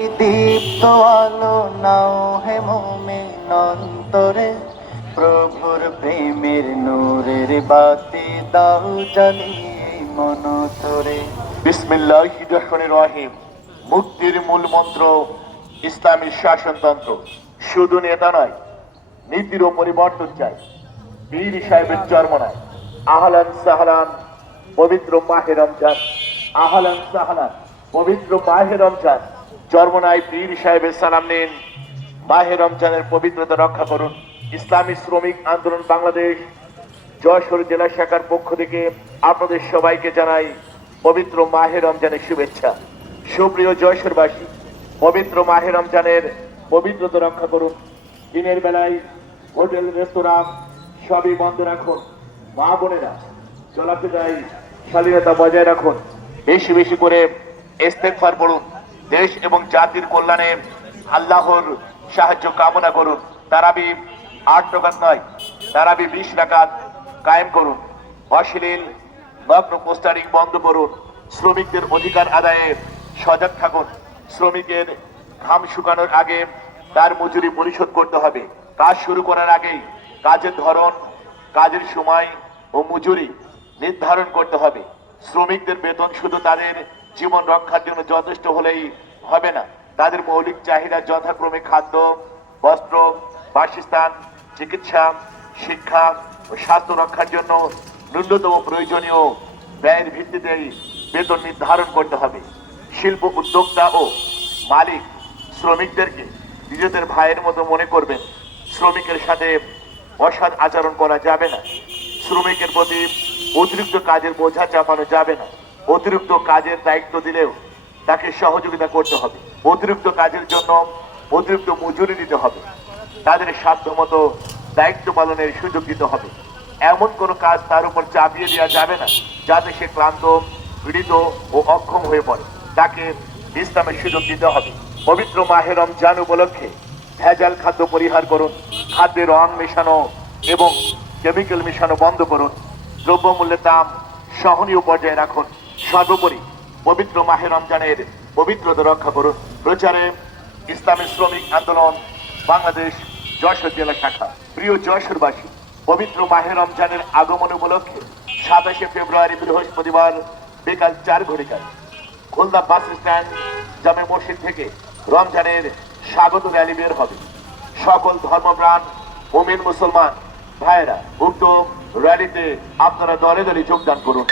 দীপ্ত আলো নাও হে মুমিন অন্তরে, প্রভুর প্রেমের নূরের বাতি দাও জ্বালিয়ে মন তোরে। বিসমিল্লাহির রহমানির রহিম। মুক্তির মূল মন্ত্র ইসলামী শাসনতন্ত্র। শুধু নেতা নয়, নীতিরও পরিবর্তন চাই। পীর সাহেবের চরমনায় আহলান সাহলান পবিত্র মাহে রমজান। আহলান সাহলান পবিত্র মাহে রমজান। চরমনায় পীর সাহেবের সালাম নিন। মাহে রমজানের পবিত্রতা রক্ষা করুন। ইসলামী শ্রমিক আন্দোলন বাংলাদেশ যশোর জেলা শাখার পক্ষ থেকে আপনাদের সবাইকে জানাই পবিত্র মাহে রমজানের শুভেচ্ছা। সুপ্রিয় যশোরবাসী, পবিত্র মাহে রমজানের পবিত্রতা রক্ষা করুন। দিনের বেলায় হোটেল রেস্তোরাঁ সবই বন্ধ রাখুন। মা বোনেরা চলাফেরায় শালীনতা বজায় রাখুন। বেশি বেশি করে ইস্তেগফার পড়ুন। দেশ এবং জাতির কল্যাণে আল্লাহর সাহায্য কামনা করুন। তারাবি 8 রাকাত নয়, তারাবি 20 রাকাত কায়েম করুন। অশ্লীল নগ্ন পোস্টারিং বন্ধ করুন। শ্রমিকদের অধিকার আদায়ে সজাগ থাকুন। শ্রমিকের ঘাম শুকানোর আগে তার মজুরি পরিশোধ করতে হবে। কাজ শুরু করার আগেই কাজের ধরন, কাজের সময় ও মজুরি নির্ধারণ করতে হবে। শ্রমিকদের বেতন শুধু তাদের জীবন রক্ষার জন্য যথেষ্ট হলেই হবে না, তাদের মৌলিক চাহিদা যথাক্রমে খাদ্য, বস্ত্র, বাসস্থান, চিকিৎসা, শিক্ষা ও স্বাস্থ্য রক্ষার জন্য ন্যূনতম প্রয়োজনীয় ব্যয়ের ভিত্তিতেই বেতন নির্ধারণ করতে হবে। শিল্প উদ্যোক্তা ও মালিক শ্রমিকদেরকে নিজেদের ভাইয়ের মতো মনে করবেন। শ্রমিকের সাথে অসৎ আচরণ করা যাবে না। শ্রমিকের প্রতি অতিরিক্ত কাজের বোঝা চাপানো যাবে না। অতিরিক্ত কাজের দায়িত্ব দিলেও তাকে সহযোগিতা করতে হবে। অতিরিক্ত কাজের জন্য অতিরিক্ত মজুরি দিতে হবে। তাদের সাধ্যমতো দায়িত্ব পালনের সুযোগ দিতে হবে। এমন কোনো কাজ তার উপর চাপিয়ে দেওয়া যাবে না যাতে সে ক্লান্ত, পীড়িত ও অক্ষম হয়ে পড়ে। তাকে বিশ্রামের সুযোগ দিতে হবে। পবিত্র মাহে রমজান উপলক্ষে ভেজাল খাদ্য পরিহার করুন। খাদ্যে রং মেশানো এবং কেমিক্যাল মেশানো বন্ধ করুন। দ্রব্যমূল্যের দাম সহনীয় পর্যায়ে রাখুন। সর্বোপরি পবিত্র মাহে রমজানের পবিত্রতা রক্ষা করুন। প্রচারে ইসলামী শ্রমিক আন্দোলন বাংলাদেশ যশোর জেলা শাখা। প্রিয় যশোরবাসী, পবিত্র মাহে রমজানের আগমন উপলক্ষে 27শে ফেব্রুয়ারি বৃহস্পতিবার বিকাল 4 ঘটিকায় খুলনা বাস স্ট্যান্ড জামে মসজিদ থেকে রমজানের স্বাগত র্যালি বের হবে। সকল ধর্মপ্রাণ মুমিন মুসলমান ভাইয়েরা উক্ত র্যালিতে আপনারা দলে দলে যোগদান করুন।